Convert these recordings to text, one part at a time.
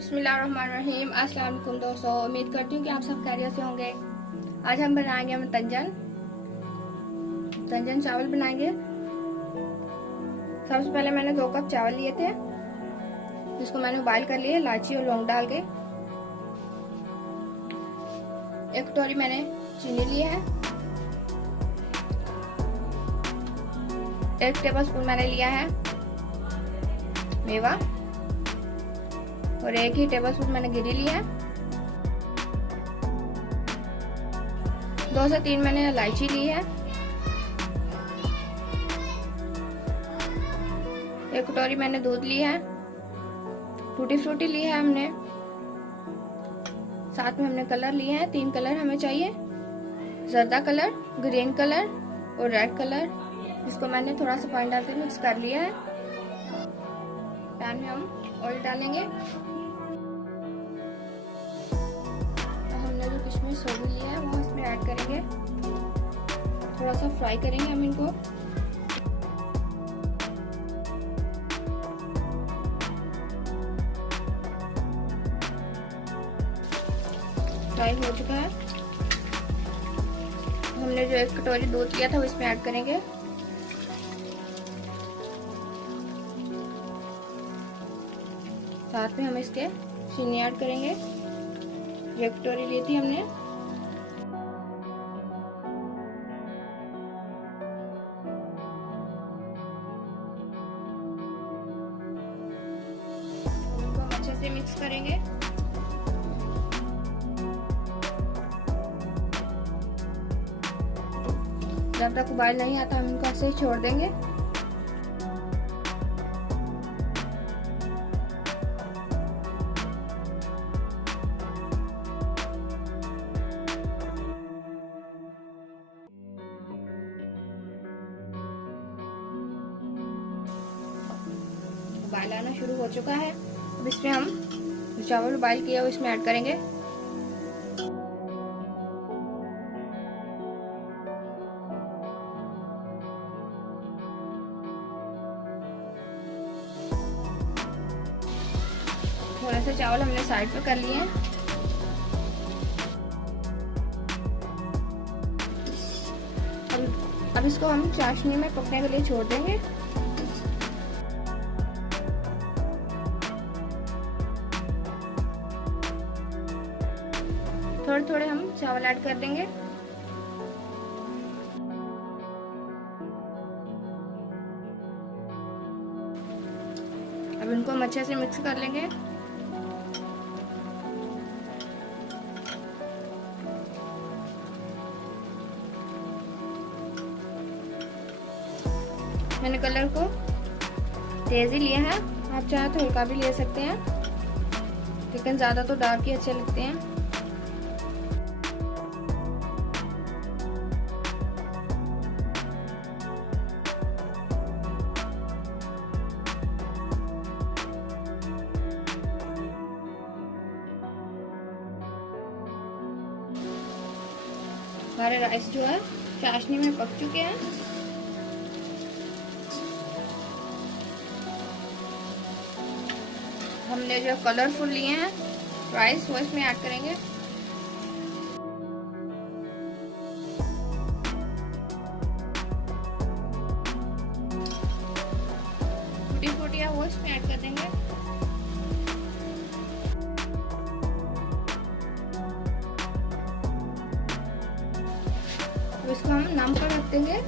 बिस्मिल्लाहिर्रहमानिर्रहीम। अस्सलाम वालेकुम दोस्तों, उम्मीद करती हूँ कि आप सब खैरियत से होंगे। आज हम बनाएंगे तंजन चावल बनाएंगे। सबसे पहले मैंने 2 कप चावल लिए थे, जिसको मैंने उबाल कर लिए इलायची और लौंग डाल के। 1 कटोरी मैंने चीनी ली है। 1 टेबलस्पून मैंने लिया है मेवा और 1 ही टेबलस्पून मैंने गिरी लिया है। 2 से 3 मैंने इलायची ली है। 1 कटोरी मैंने दूध ली है। टूटी फ्रूटी ली है हमने। साथ में हमने कलर लिए हैं। 3 कलर हमें चाहिए, जर्दा कलर, ग्रीन कलर और रेड कलर, जिसको मैंने थोड़ा सा पानी डाल के मिक्स कर लिया है। पैन में हम ऑयल डालेंगे। हमने जो किशमिश सोगी लिया है वो इसमें ऐड करेंगे। थोड़ा सा फ्राई करेंगे हम इनको। फ्राई हो चुका है। हमने जो 1 कटोरी दूध लिया था वो इसमें ऐड करेंगे। साथ में हम इसके चीनी ऐड करेंगे। 1 कटोरी ली थी हमने। इनको अच्छे से मिक्स करेंगे। जब तक उबाल नहीं आता हम इनको ऐसे ही छोड़ देंगे। उबाल आना शुरू हो चुका है। अब इसमें हम चावल उबाल किया वो इसमें ऐड करेंगे। थोड़े से चावल हमने साइड पे कर लिए हैं। अब इसको हम चाशनी में पकने के लिए छोड़ देंगे। थोड़े थोड़े हम चावल ऐड कर देंगे। अब इनको हम अच्छे से मिक्स कर लेंगे। मैंने कलर को तेज ही लिया है, आप चाहे तो हल्का भी ले सकते हैं, लेकिन ज्यादा तो डार्क ही अच्छे लगते हैं। हमारे राइस जो है चाशनी में पक चुके हैं। हमने जो कलरफुल लिए हैं राइस वो इसमें ऐड करेंगे। टूटी फ्रूटी है वो इसमें ऐड कर देंगे। तो इसको हम नम पर रख देंगे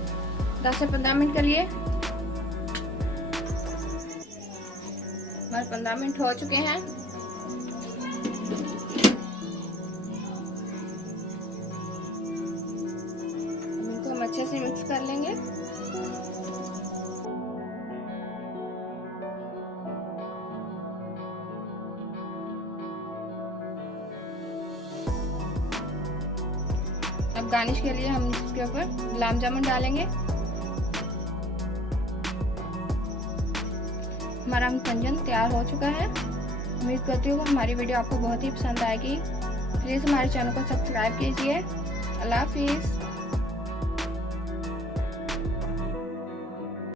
10 से 15 मिनट के लिए। हमारे 15 मिनट हो चुके हैं। इनको हम अच्छे से मिक्स कर लेंगे। अब गार्निश के लिए हम इसके ऊपर गुलाब जामुन डालेंगे। हमारा तंजन तैयार हो चुका है। उम्मीद करती हूँ कि हमारी वीडियो आपको बहुत ही पसंद आएगी। प्लीज़ हमारे चैनल को सब्सक्राइब कीजिए। अल्लाह हाफिज़।